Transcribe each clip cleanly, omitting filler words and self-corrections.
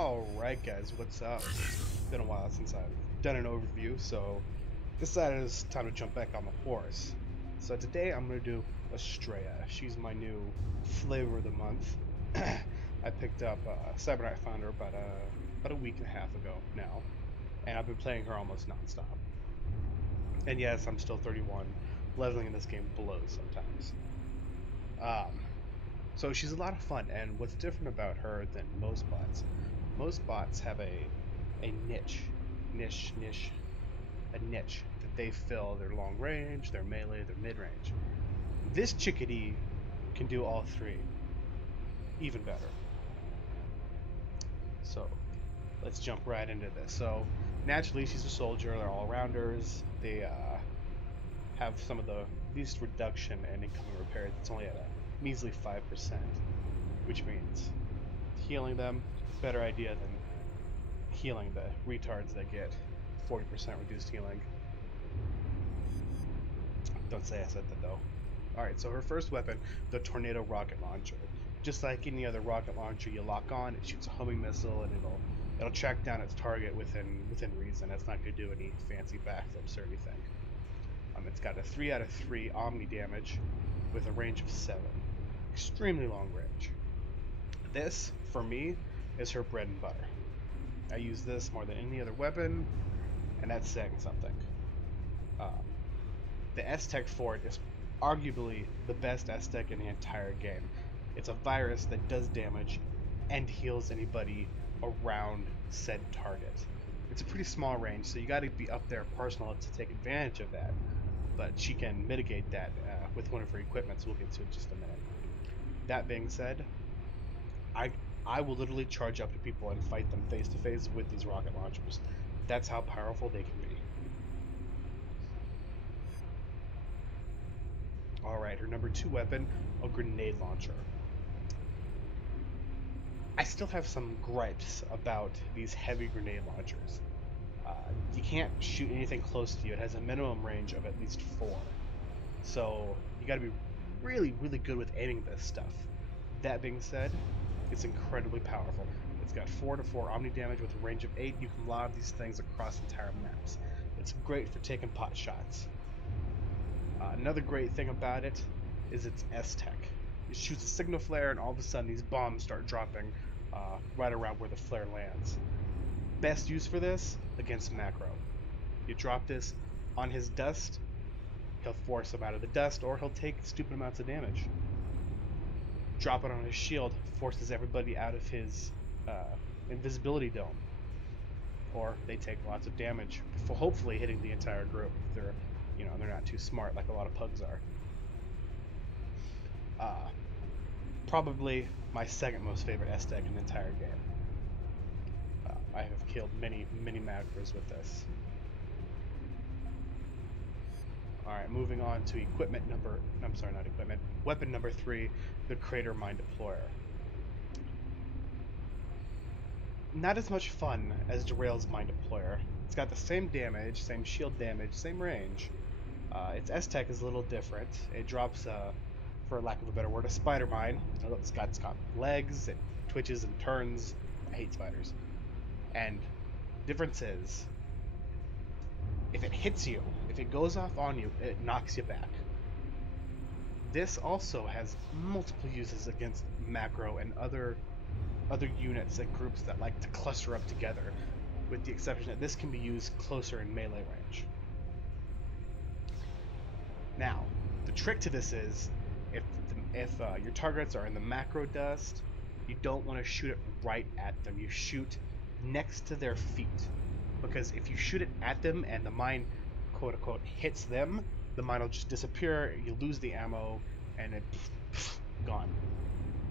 Alright guys, what's up? It's been a while since I've done an overview, so decided it's time to jump back on the horse. So today I'm going to do Astraea. She's my new flavor of the month. I picked up Cyber Knight Founder about a week and a half ago now, and I've been playing her almost non-stop. And yes, I'm still 31. Leveling in this game blows sometimes. So she's a lot of fun, and what's different about her than most bots have a niche that they fill: their long range, their melee, their mid range. This chickadee can do all three, even better. So let's jump right into this. So naturally, she's a soldier. They're all rounders. They have some of the least reduction in incoming repairs. It's only at a measly 5%, which means healing them is a better idea than healing the retards that get 40% reduced healing. Don't say I said that though. Alright, so her first weapon, the Tornado Rocket Launcher. Just like any other rocket launcher you lock on, it shoots a homing missile and it'll track down its target within reason. It's not going to do any fancy backflips or anything. It's got a 3 out of 3 Omni damage with a range of 7. Extremely long range. This, for me, is her bread and butter. I use this more than any other weapon, and that's saying something. The S-Tech for it is arguably the best S-Tech in the entire game. It's a virus that does damage and heals anybody around said target. It's a pretty small range, so you gotta be up there personal to take advantage of that. But she can mitigate that with one of her equipments. We'll get to it in just a minute. That being said, I will literally charge up to people and fight them face to face with these rocket launchers. That's how powerful they can be. Alright, her number 2 weapon, a grenade launcher. I still have some gripes about these heavy grenade launchers. You can't shoot anything close to you. It has a minimum range of at least 4. So you gotta be really, really good with aiming this stuff. That being said, it's incredibly powerful. It's got 4 to 4 Omni damage with a range of 8. You can lob these things across entire maps. It's great for taking pot shots. Another great thing about it is its S-Tech. It shoots a signal flare and all of a sudden these bombs start dropping right around where the flare lands. Best use for this, against macro. You drop this on his dust, he'll force him out of the dust, or he'll take stupid amounts of damage. Drop it on his shield, forces everybody out of his invisibility dome. Or they take lots of damage, for hopefully hitting the entire group if they're not too smart like a lot of pugs are. Probably my second most favorite S-Tech in the entire game. I have killed many macros with this. Alright, moving on to weapon number 3, the Crater Mine Deployer. Not as much fun as Derail's Mine Deployer. It's got the same damage, same shield damage, same range. Its S-Tech is a little different. It drops, for lack of a better word, a spider mine. It's got legs, it twitches and turns. I hate spiders. And the difference is, if it hits you, if it goes off on you, it knocks you back. This also has multiple uses against macro and other units and groups that like to cluster up together, with the exception that this can be used closer in melee range. Now, the trick to this is, if your targets are in the macro dust, you don't want to shoot it right at them. You shoot next to their feet, because if you shoot it at them and the mine quote unquote hits them, the mine will just disappear, you lose the ammo, and it's gone.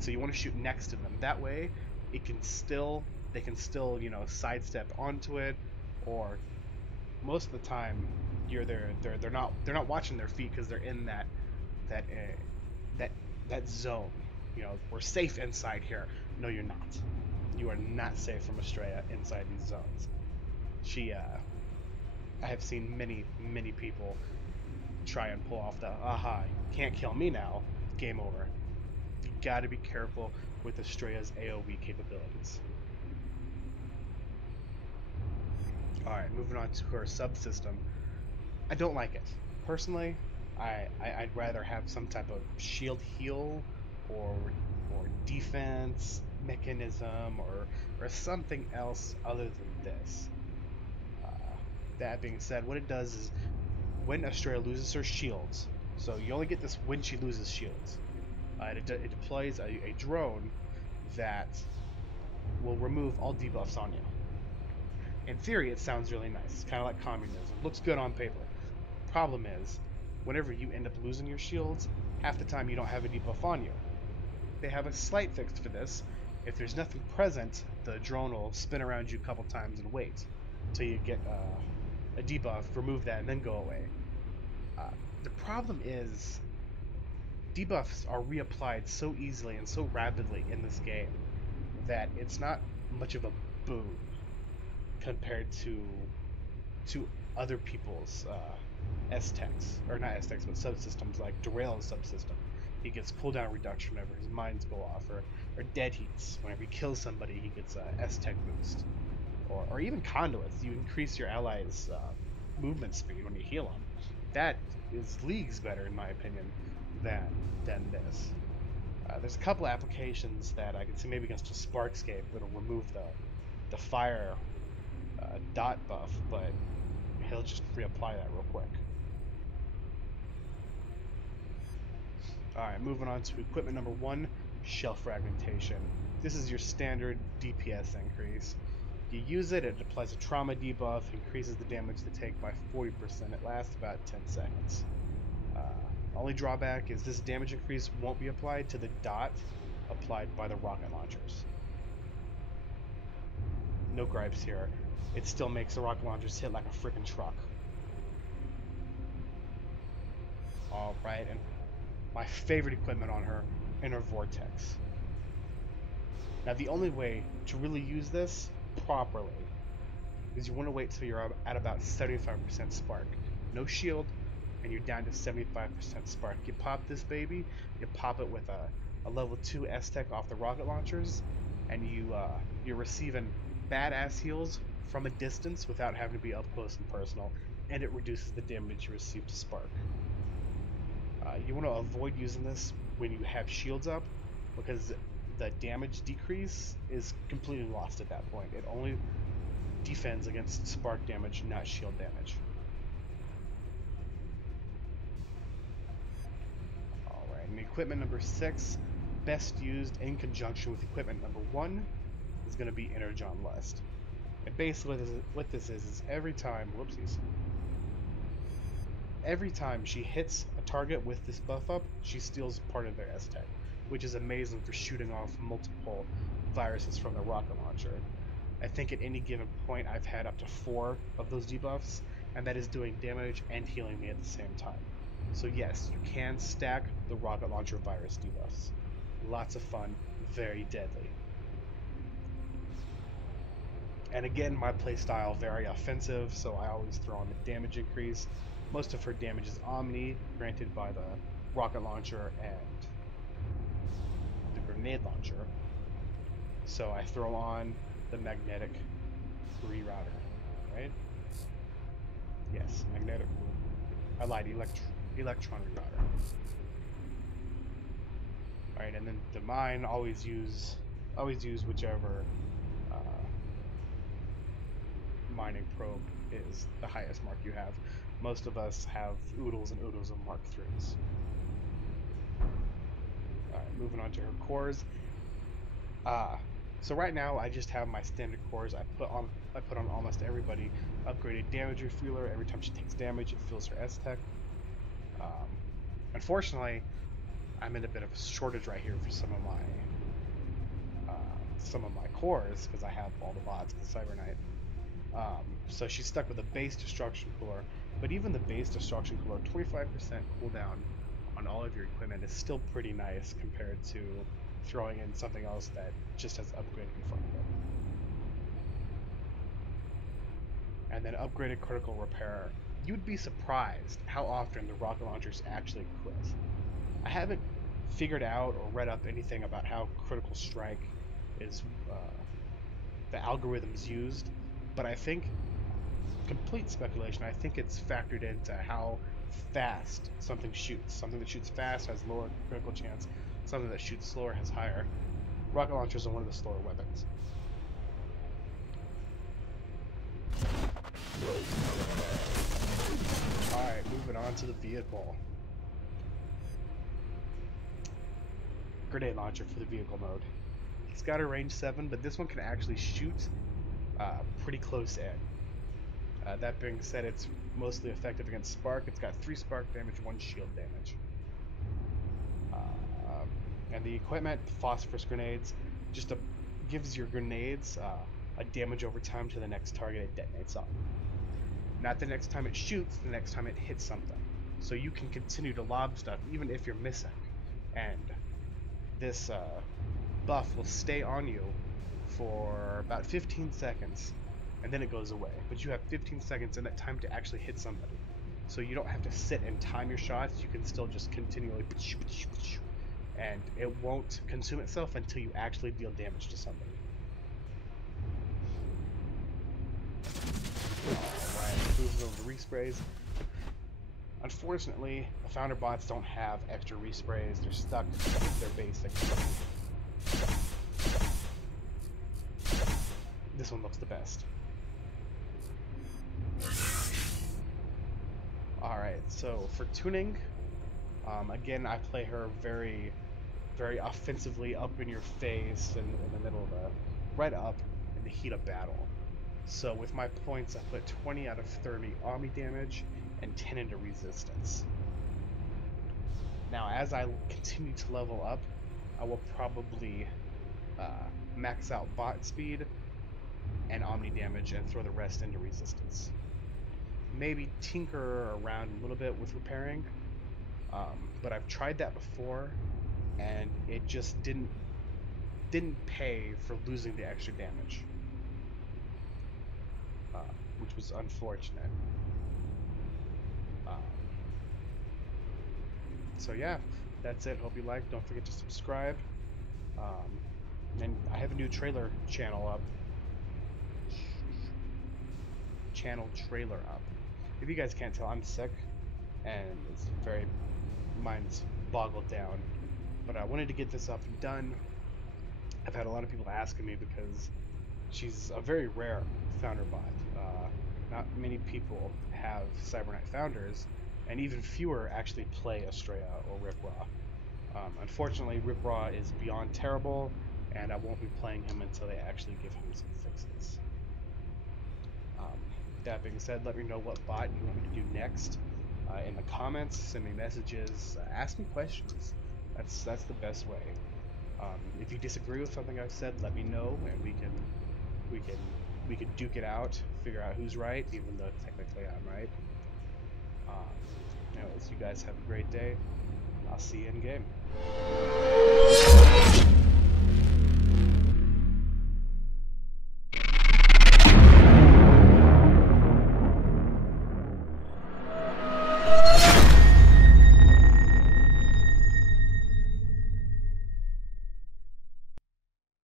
So you want to shoot next to them. That way they can still sidestep onto it, or most of the time they're not watching their feet because they're in that zone. We're safe inside here. No, you're not. You are not safe from Astraea inside these zones. I have seen many people try and pull off the aha, can't kill me now, game over. You gotta be careful with Astraea's AoE capabilities. Alright, moving on to her subsystem. I don't like it. Personally, I'd rather have some type of shield heal or defense mechanism or something else other than this. That being said, what it does is when Astraea loses her shields, so you only get this when she loses shields, it deploys a drone that will remove all debuffs on you. In theory, it sounds really nice. It's kind of like communism. Looks good on paper. Problem is, whenever you end up losing your shields, half the time you don't have a debuff on you. They have a slight fix for this. If there's nothing present, the drone will spin around you a couple times and wait until you get a debuff, remove that, and then go away. The problem is, debuffs are reapplied so easily and so rapidly in this game that it's not much of a boon compared to other people's S-Techs, or not S-Techs, but subsystems like Derail's subsystem. He gets cooldown reduction whenever his mines go off, or dead heats. Whenever he kills somebody, he gets a S-Tech boost. Or even conduits, you increase your allies' movement speed when you heal them. That is leagues better, in my opinion, than this. There's a couple applications that I can see maybe against a Sparkscape that'll remove the fire dot buff, but he'll just reapply that real quick. Alright, moving on to equipment number 1, Shell Fragmentation. This is your standard DPS increase. You use it, it applies a trauma debuff, increases the damage they take by 40%. It lasts about 10 seconds. Only drawback is this damage increase won't be applied to the dot applied by the rocket launchers. No gripes here. It still makes the rocket launchers hit like a freaking truck. Alright, and my favorite equipment on her, Inner Vortex. Now the only way to really use this properly is you want to wait till you're at about 75% spark. No shield, and you're down to 75% spark. You pop this baby, you pop it with a level 2 S-Tech off the rocket launchers, and you're receiving badass heals from a distance without having to be up close and personal, and it reduces the damage you receive to spark. You want to avoid using this when you have shields up, because the damage decrease is completely lost at that point. It only defends against spark damage, not shield damage. Alright, and equipment number 6, best used in conjunction with equipment number 1, is going to be Energon Lust. And basically what this is every time, every time she hits a target with this buff up, she steals part of their S-Tech, which is amazing for shooting off multiple viruses from the rocket launcher. I think at any given point I've had up to 4 of those debuffs, and that is doing damage and healing me at the same time. So yes, you can stack the rocket launcher virus debuffs. Lots of fun, very deadly. And again, my playstyle very offensive, so I always throw on the damage increase. Most of her damage is Omni, granted by the rocket launcher and the grenade launcher. So I throw on the magnetic rerouter, right? Yes, magnetic. I lied, electron rerouter. Alright, and then the mine, always use whichever mining probe is the highest mark you have. Most of us have oodles and oodles of Mark 3s. Alright, moving on to her cores. So right now I just have my standard cores. I put on almost everybody. Upgraded damage refueler. Every time she takes damage, it fills her S-Tech. Unfortunately, I'm in a bit of a shortage right here for some of my cores because I have all the bots with Cyber Knight. So she's stuck with a base destruction cooler, but even the base destruction cooler, 25% cooldown on all of your equipment is still pretty nice compared to throwing in something else that just has upgraded in front of it. And then upgraded critical repair. You'd be surprised how often the rocket launchers actually crit. I haven't figured out or read up anything about how critical strike is the algorithms used, but I think complete speculation. I think it's factored into how fast something shoots. Something that shoots fast has lower critical chance. Something that shoots slower has higher. Rocket launchers are one of the slower weapons. Alright, moving on to the vehicle. Grenade launcher for the vehicle mode. It's got a range 7, but this one can actually shoot pretty close in. That being said, it's mostly effective against spark. It's got 3 spark damage, 1 shield damage. And the equipment, phosphorus grenades, just gives your grenades a damage over time to the next target it detonates on. Not the next time it shoots, the next time it hits something. So you can continue to lob stuff even if you're missing. And this buff will stay on you for about 15 seconds, and then it goes away. But you have 15 seconds in that time to actually hit somebody. So you don't have to sit and time your shots, you can still just continually, and it won't consume itself until you actually deal damage to somebody. Alright, moving over to resprays. Unfortunately, the founder bots don't have extra resprays. They're stuck with their basic. This one looks the best. Alright, so for tuning, again, I play her very, very offensively, up in your face, and in the middle of right up in the heat of battle. So with my points, I put 20 out of 30 Omni damage and 10 into resistance. Now, as I continue to level up, I will probably max out bot speed and Omni damage and throw the rest into resistance. Maybe tinker around a little bit with repairing, but I've tried that before, and it just didn't pay for losing the extra damage, which was unfortunate. So yeah, that's it. Hope you liked. Don't forget to subscribe. And I have a new trailer channel up. If you guys can't tell, I'm sick, and it's very mind's boggled down. But I wanted to get this up and done. I've had a lot of people asking me because she's a very rare founder bot. Not many people have Cyber Knight founders, and even fewer actually play Astraea or Rip Raw. Unfortunately, Rip Raw is beyond terrible, and I won't be playing him until they actually give him some fixes. That being said, let me know what bot you want me to do next in the comments. Send me messages, ask me questions. That's the best way. If you disagree with something I've said, let me know, and we can duke it out, figure out who's right, even though technically I'm right. Anyways, you guys have a great day. I'll see you in game.